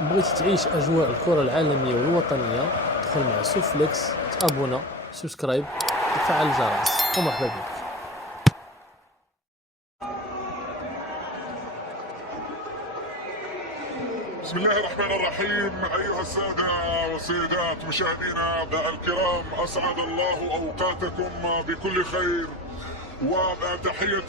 بغيتي تعيش أجواء الكرة العالمية والوطنية، ادخل مع سوفليكس، تابونا، سبسكرايب، وفعل الجرس، ومرحبا بك. بسم الله الرحمن الرحيم. أيها السادة والسيدات مشاهدينا الكرام، أسعد الله أوقاتكم بكل خير، وتحية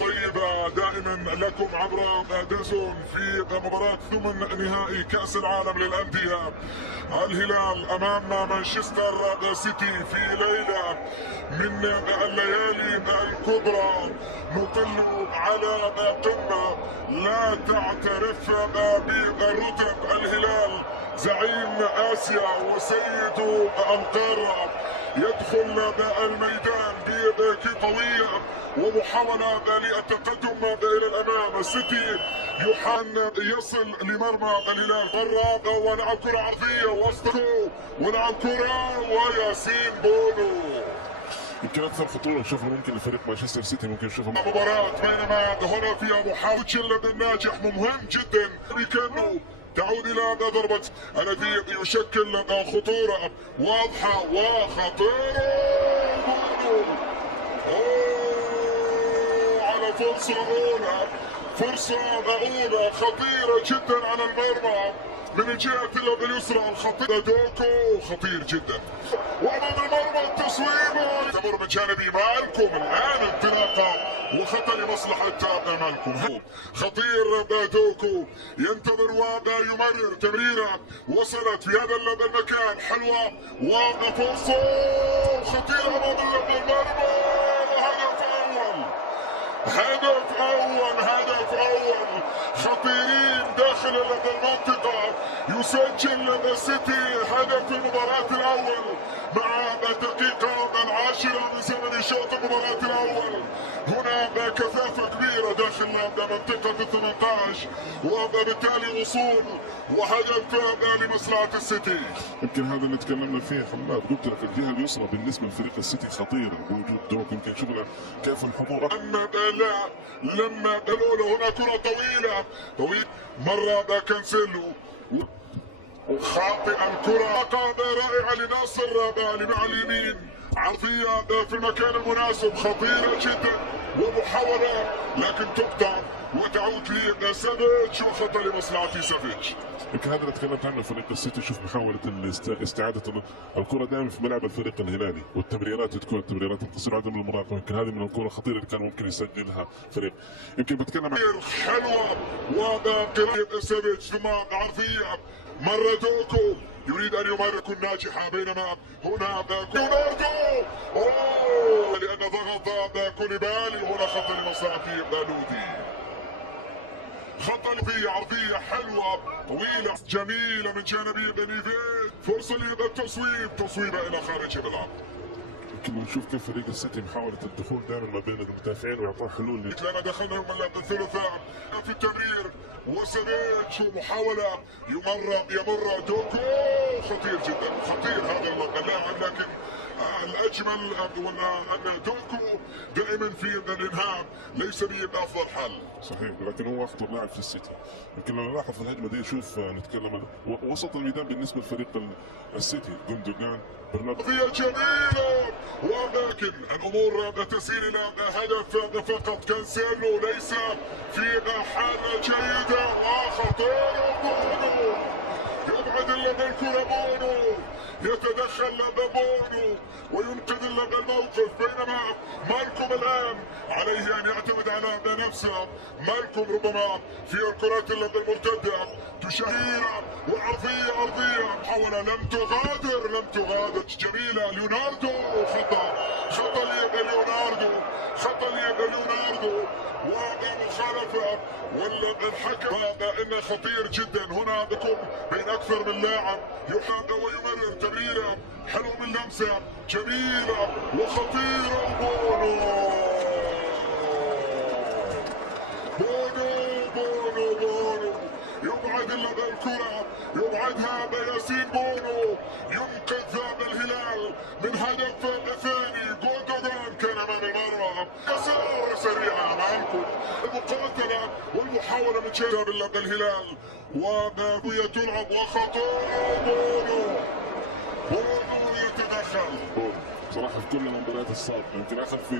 طيبة دائما لكم عبر دزون في مباراة ثمن نهائي كأس العالم للأندية. الهلال أمام مانشستر سيتي في ليلة من الليالي الكبرى، نطل على قمة لا تعترف برتب. الهلال زعيم آسيا وسيد القارة يدخل الميدان بكيك قوية ومحاولة للتقدم إلى الأمام. السيتي يحان يصل لمرمى الهلال برا، ولعب كرة عرضية وسطه، ولعب كرة وياسين بونو. يمكن اكثر خطوره نشوفها ممكن لفريق مانشستر سيتي، ممكن نشوفها مباراة بينما هنا فيها محاولة ناجح مهم جدا بكانه تعود الى ضربة الذي يشكل خطورة واضحة وخطيرة. على فرصة أولى خطيرة جدا على المرمى من الجهة اليسرى. الخطير دوكو خطير جدا، وأمام المرمى التصويب تمر من جانب مالكم. الآن انطلاقة وخطأ لمصلحة مالكم. خطير دوكو ينتظر ويمرر تمريرة وصلت في هذا المكان حلوة، وفرصة خطيرة أمام المرمى. هدف أول خطيرين داخل المنطقة. يسجل السيتي هدف في المباراة الأول مع الدقيقة 10 من زمن شوط المباراة الأول. هنا بكثافة كبيرة داخل منطقة 18، وبالتالي وصول وهدف لمصلحة السيتي. يمكن هذا اللي تكلمنا فيه حماد، قلت لك الجهه اليسرى بالنسبه لفريق السيتي خطيره بوجود دوك. يمكن شفنا كيف الحضور لما الاولى هنا كرة طويلة مرة كانسيلو وخاطئ الكرة، قاعدة رائعة لناصر مع اليمين، عرضية في المكان المناسب خطيرة جدا، ومحاولة لكن تقطع وتعود لسافيتش وخطأ لمصلحة سافيتش. يمكن هذا اللي تكلمت عنه فريق السيتي. شوف محاولة استعادة الكرة دائما في ملعب الفريق الهلالي، والتمريرات تكون التمريرات القصيرة عدم المراقبة. يمكن هذه من الكرة الخطيرة اللي كان ممكن يسجلها فريق. يمكن بتكلم عن حلوة وقراية سافيتش ثم عرضية مرة دوكو يريد ان يمرر كن ناجحة، بينما هنا يوناردو لان ضغط كوليبالي. هنا خطأ لمصلحة بالودي، خطأ في عرضية حلوة طويلة جميلة من جانبي بنيفيد، فرصة للتصويب، تصويبة الى خارج الملعب. يمكن نشوف كيف فريق السيتي محاولة الدخول دائما ما بين المدافعين ويعطاه حلول. لما دخلنا يوم الثلاثاء في التمرير وسافيتش ومحاولة يمر دوكو خطير جدا، خطير هذا اللاعب، لكن الاجمل ان دوكو دائما في الانهاء ليس بافضل حال. صحيح، لكن هو اخطر لاعب في السيتي. يمكن لو نلاحظ الهجمه دي، شوف نتكلم وسط الميدان بالنسبه لفريق السيتي، جوندوجان، برناردو. قضية جميلة، ولكن الامور تسير الى هدف فقط. كانسيلو ليس في حالة جيدة وخطيرة. بونو يبعد الكرة، بونو يتدخل بونو وينقذ الموقف، بينما مالكم الان عليه ان يعتمد على نفسه. مالكم ربما في الكرات المرتده تشهيره وعرضيه محاوله لم تغادر جميله. ليوناردو خطا ليوناردو ومخالفه، والحكم انه خطير جدا. هنا بكم بين اكثر من لاعب يحاول ويمرر تمريره حلو من لمسه جميله وخطيره. بونو يبعد الكرة، يبعدها بياسين بونو، ينقذ الهلال من هدف ثاني. جوندوجان كان امام المرمى، يسار سريعة امامكم المقاتلة والمحاولة محاولة من شباب الهلال وبابوية تلعب وخطير بونو يتدخل. صراحة في كل المباريات السابقة يمكن أخذ في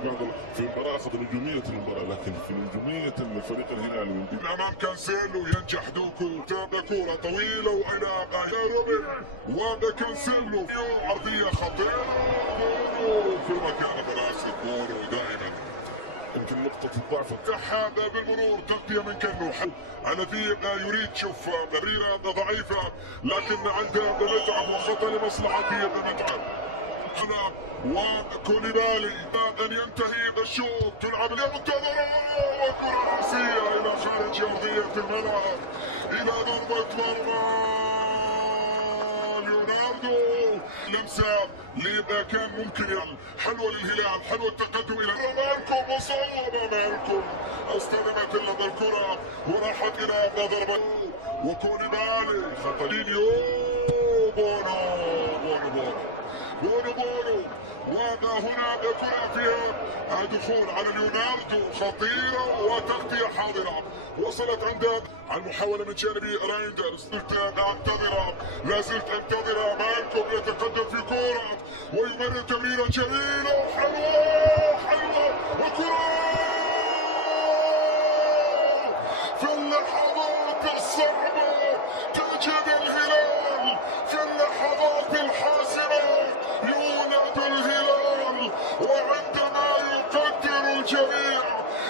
مباراة أخذ نجومية المباراة، لكن في نجومية الفريق الهلالي من أمام كانسيلو ينجح دوكو تابع كرة طويلة وإلى روبن وكانسيلو عرضية خطيرة بونو في مكان براسي بونو دائما يمكن نقطة الضعف تحاب بالمرور تغطية من كنو الذي يريد شوف مريرة ضعيفة لكن عنده بمتعب وخطأ لمصلحته بمتعب وكوليبالي بعد ان ينتهي الشوط تلعب المنتظرة وكرة رأسية الى خارج ارضية الملعب الى ضربة مرمى ليوناردو. لمسة اللي كان ممكن حلوة للهلال، حلوة التقدم الى مالكم مصوبة مالكم استلمت لدى الكرة وراحت الى ضربة وكوليبالي خطالينيو بونو وهنا كرة فيها دخول على ليوناردو خطيرة وتغطية حاضرة وصلت عند المحاولة من جانب رايندرز. لا زلت انتظر مالكم يتقدم في كرة ويمرر تمريرة جميلة حلوة وكرة في اللحظات الصعبة تجد الهلال في اللحظات الحاسمة يولد الهلال وعندما يقدر الجميع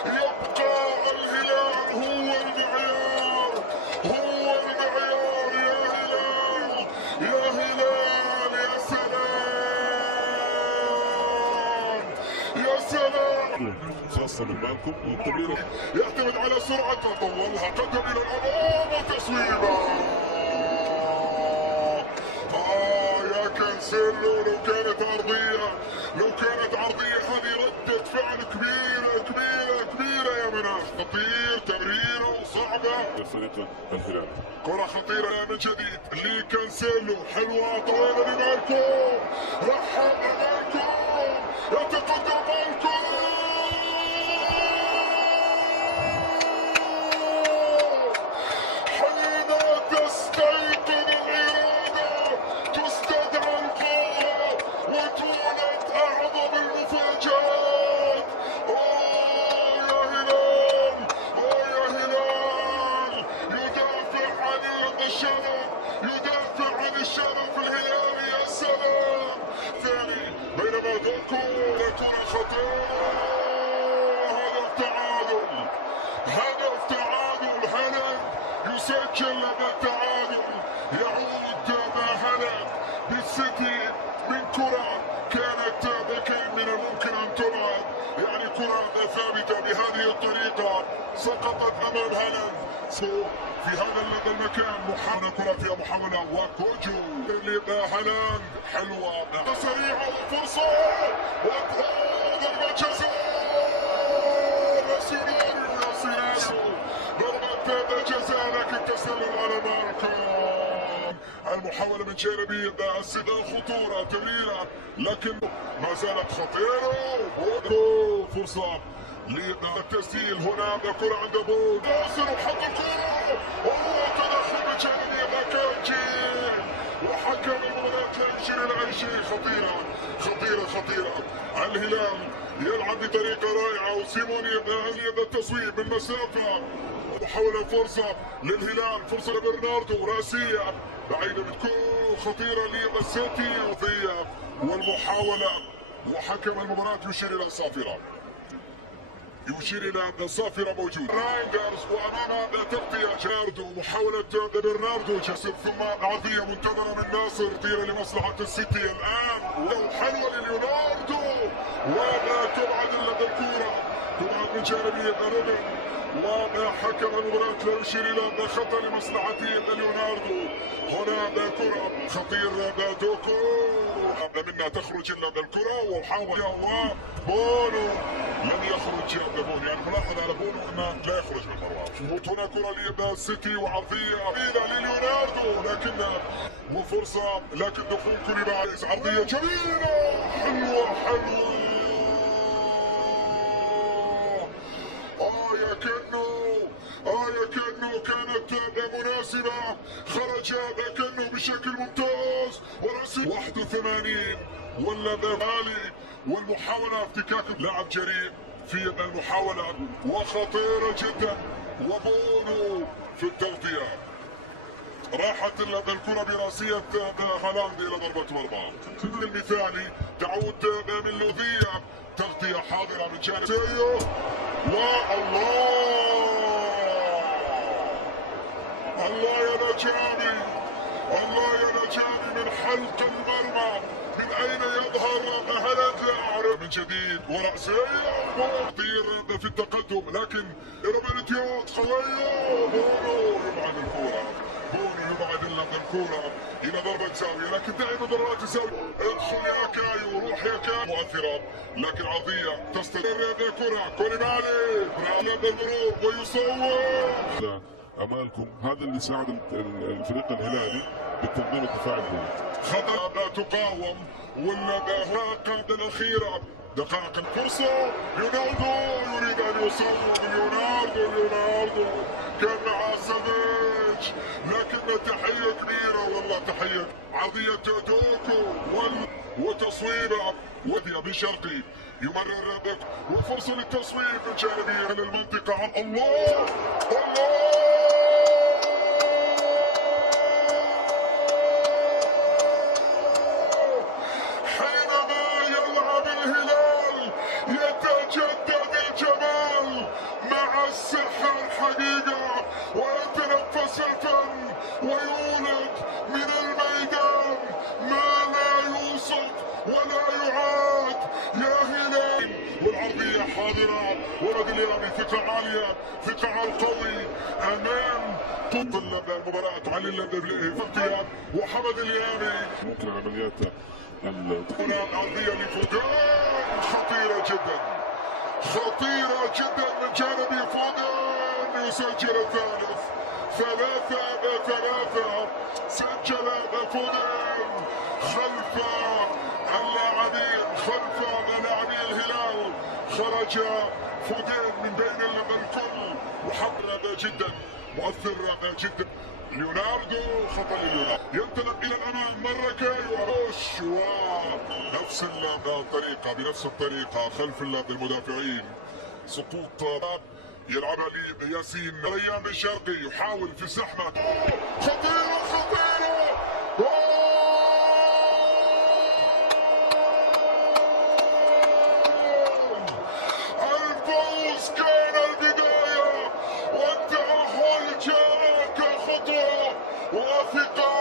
يبقى الهلال هو المعيار يا هلال يا سلام خاصة من مالكم والتمرير يعتمد على سرعته طولها قدم الى الامام وتصويبه يا كانسيلو لو كانت عرضية هذه ردة فعل كبيرة يا مناخ خطير تمريرة وصعبة الفريق الهلالي. كرة خطيرة من جديد لكانسيلو حلوة طويلة لمالكم رحب مالكم يتقدم مالكم حين تستيقظ الإرادة تستدعى القوة وتولد أعظم المفاجآت. يا هلال يدافع عن الشرف الهلالي يا سلام. ثاني بينما دوكو كرة خطيرة هدف تعادل هلال يسجل لنا التعادل يعود هلال بالسيتي من كرة كانت بكل من الممكن ان تلعب يعني كرة ثابتة بهذه الطريقة سقطت امام هلال في هذا المكان محاولة كرة فيها محاولة وكوجو هلال حلوة سريعة وفرصة وضربة جزاء ضربة جزاء لكن تسلل على ماركو. المحاولة من جانبي السدان خطورة تمريرة لكن ما زالت خطيرة فرصة للتسجيل هنا كرة عند بون ناصر وحط الكرة وهو تدخل من جانبي ماكانجي وحكم المباراة لا يشير إلى أي شيء. خطيرة الهلال يلعب بطريقة رائعة وسيموني يد التصويب من مسافة محاولة فرصة للهلال فرصة لبرناردو راسية بعيدة بتكون خطيرة للسيتي وضيف والمحاولة وحكم المباراة يشير إلى صافرة صافرة موجود رايندرز وامام تغطية جاردو محاولة برناردو جسد ثم عرضية منتظرة من ناصر طيرة لمصلحة السيتي الان حلوة لليوناردو ولا تبعد الا بالكورة تبعد من جانبية روبن وحكم المباراة لا يشير الى خطأ لمصلحة ليوناردو. هنا كرة خطير دوكو منها تخرج الا بالكرة ومحاولة بونو لم يخرج بونو يعني ملاحظ على بونو انه لا يخرج من المرمى. هنا كرة للسيتي وعرضية لليوناردو لكن وفرصة لكن دخول كوليبالي عرضية جميلة حلوة يا كنو يا كنو كانت مناسبة، خرج كأنه بشكل ممتاز، ورأس 81 واللبالي والمحاولة افتكاك لاعب جريء في المحاولة وخطيرة جدا، وبونو في التغطية. راحت الكرة براسية هالاند إلى ضربة مرمى. المثالي تعود من لوذية، تغطية حاضرة من جانب سيو. لا الله يا نجامي، الله يا نجامي من حلق المرمى، من أين يظهر هالاند لا أعرف. من جديد ورأسية خطير في التقدم، لكن روبرتيوت قوية. بونو يبعد الكرة، بونو يبعد الكرة إلى ضربة زاوية، لكن دائما ضربات الزاوية. ادخل يا كايو، روح يا كايو. مؤثرة لكن عرضية تستمر كرة كوليبالي المرور ويصوب. امالكم هذا اللي ساعد الفريق الهلالي بالتنظيم الدفاعي الهجومي. خطأ لا تقاوم، والدقائق الأخيرة دقائق الفرصة. رونالدو يريد أن يصوب. ليوناردو كان مع سافيتش، لكن تحية كبيرة والله، تحية. عرضية دوكو وتصويبة وديا بن شرقي يمرر وفرصة للتصويب من جانبية للمنطقة. الله حينما يلعب الهلال يتجدد الجمال مع السحر حقيقة، ويتنفس الفن ويولد من الميدان ما لا يوصف ولا يعاد. يا هلال، والعرضية حاضرة، ولد اليامي ثقة عالية، ثقة على القوي أمام تطل المباراة. علي الفتيات وحمد اليامي. ممكن عمليات هنا العرضية لفودان خطيرة جدا، خطيرة جدا من جانب فودان، يسجل الثالث. 3-3 سجل فودان خلف اللاعبين، خلف لاعبي الهلال. خرج فودان من بين الكل وحضر جدا، مؤثر جدا. ليوناردو خطأ ليوناردو، ينطلق إلى الأمام مرة كايو أروش، ونفس الطريقة بنفس الطريقة خلف المدافعين. سقوط يلعبها لياسين ريان بن شرقي، يحاول في الزحمة. خطيرة الفوز كان البداية، والتأهل جاء كخطوة وثقة.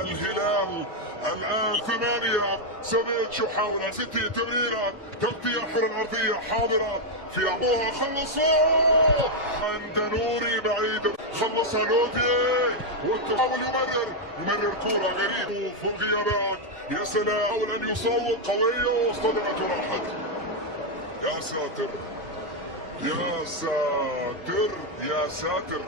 الهلال الآن 8. سافيتش يحاول 6 تمريرات، تغطية حول العرضية حاضرة في أبوها. خلصوه عند نوري بعيد، خلصها لوتي والتحاول يمرر كورة غريبة في الغيابات. يا سلام، حاول أن يصوب قوية واصطدمت وراحت. يا ساتر يا ساتر يا ساتر.